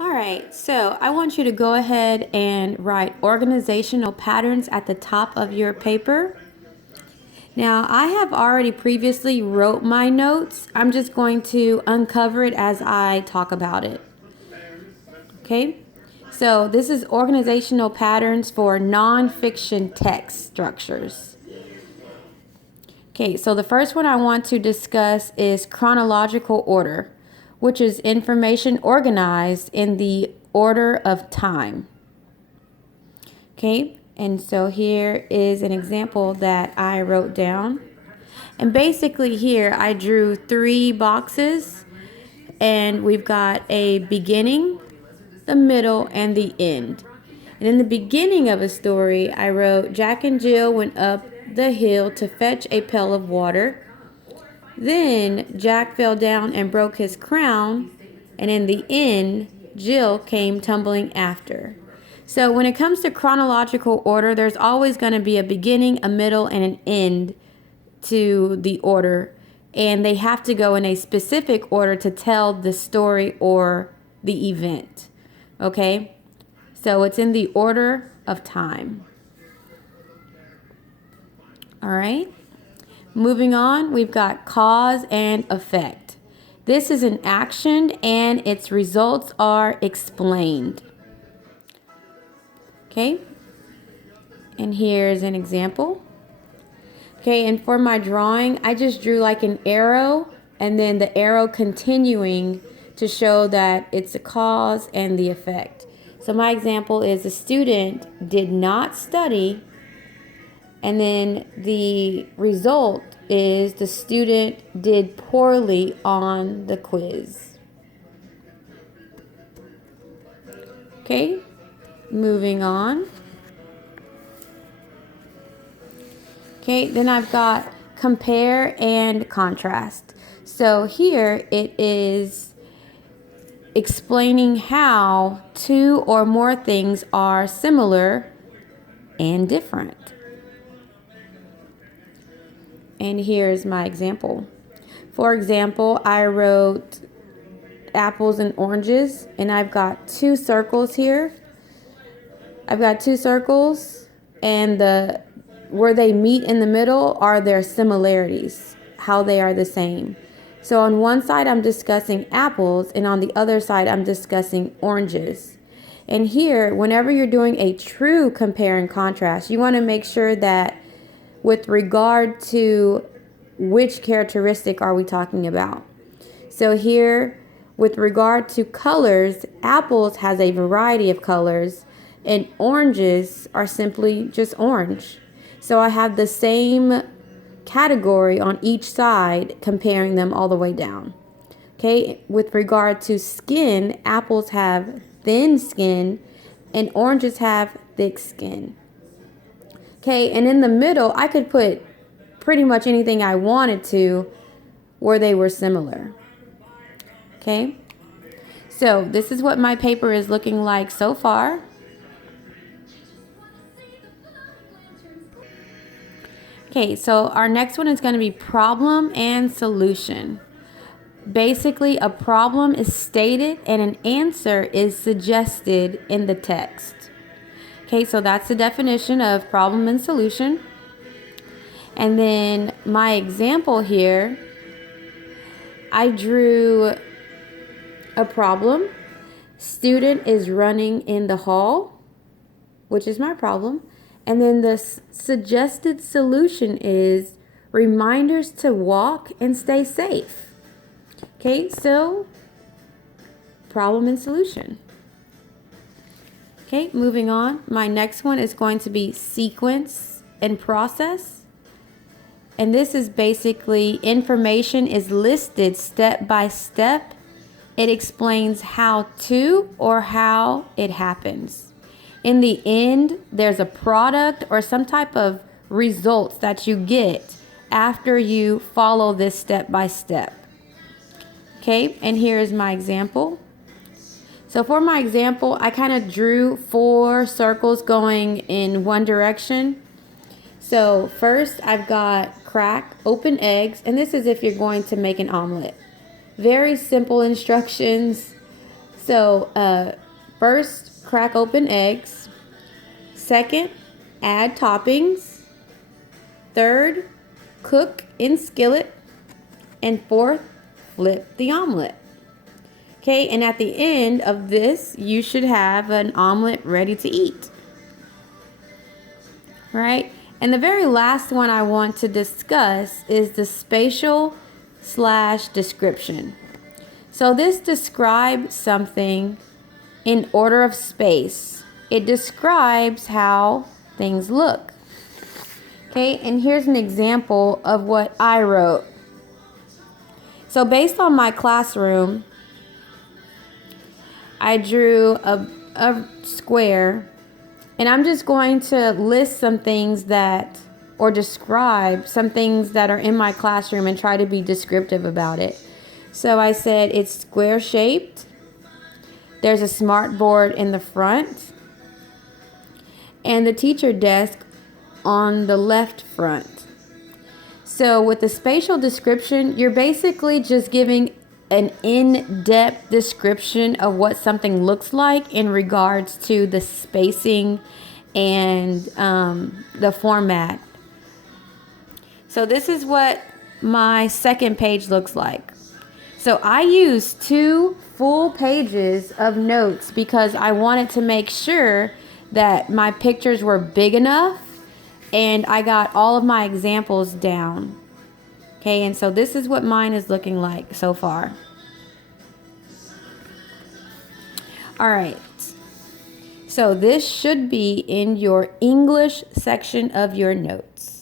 All right, so I want you to go ahead and write organizational patterns at the top of your paper. Now, I have already previously wrote my notes. I'm just going to uncover it as I talk about it. Okay, so this is organizational patterns for nonfiction text structures. Okay, so the first one I want to discuss is chronological order, which is information organized in the order of time. Okay, and so here is an example that I wrote down. And basically here I drew 3 boxes, and we've got a beginning, the middle, and the end. And in the beginning of a story, I wrote Jack and Jill went up the hill to fetch a pail of water. Then Jack fell down and broke his crown, and in the end, Jill came tumbling after. So when it comes to chronological order, there's always going to be a beginning, a middle, and an end to the order, and they have to go in a specific order to tell the story or the event. Okay? So it's in the order of time. All right? Moving on, we've got cause and effect. This is an action and its results are explained. Okay? And here's an example. Okay, and for my drawing, I just drew like an arrow and then the arrow continuing to show that it's a cause and the effect. So my example is a student did not study, and then the result is the student did poorly on the quiz. Okay, moving on. Okay, then I've got compare and contrast. So here it is explaining how 2 or more things are similar and different. And here's my example. For example, I wrote apples and oranges, and I've got 2 circles here. I've got 2 circles, and where they meet in the middle are their similarities, how they are the same. So on one side I'm discussing apples, and on the other side I'm discussing oranges. And here, whenever you're doing a true compare and contrast, you want to make sure that with regard to which characteristic are we talking about. So here, with regard to colors, apples has a variety of colors, and oranges are simply just orange. So I have the same category on each side, comparing them all the way down. Okay, with regard to skin, apples have thin skin and oranges have thick skin. Okay, and in the middle, I could put pretty much anything I wanted to where they were similar. Okay, so this is what my paper is looking like so far. Okay, so our next one is going to be problem and solution. Basically, a problem is stated and an answer is suggested in the text. Okay, so that's the definition of problem and solution. And then my example here, I drew a problem. Student is running in the hall, which is my problem. And then the suggested solution is reminders to walk and stay safe. Okay, so problem and solution. Okay, moving on. My next one is going to be sequence and process. And this is basically information is listed step by step. It explains how to or how it happens. In the end, there's a product or some type of results that you get after you follow this step by step. Okay, and here's my example. So for my example, I kind of drew 4 circles going in one direction. So first I've got crack open eggs, and this is if you're going to make an omelet. Very simple instructions. So first, crack open eggs. Second, add toppings. Third, cook in skillet. And fourth, flip the omelet. Okay, and at the end of this, you should have an omelet ready to eat. Right? And the very last one I want to discuss is the spatial/description. So this describes something in order of space. It describes how things look. Okay, and here's an example of what I wrote. So based on my classroom, I drew a square, and I'm just going to list some things that, or describe some things that are in my classroom and try to be descriptive about it. So I said it's square shaped. There's a smart board in the front, and the teacher desk on the left front. So with the spatial description, you're basically just giving an in-depth description of what something looks like in regards to the spacing and the format. So this is what my second page looks like. So I used 2 full pages of notes because I wanted to make sure that my pictures were big enough and I got all of my examples down. Okay, and so this is what mine is looking like so far. All right. So this should be in your English section of your notes.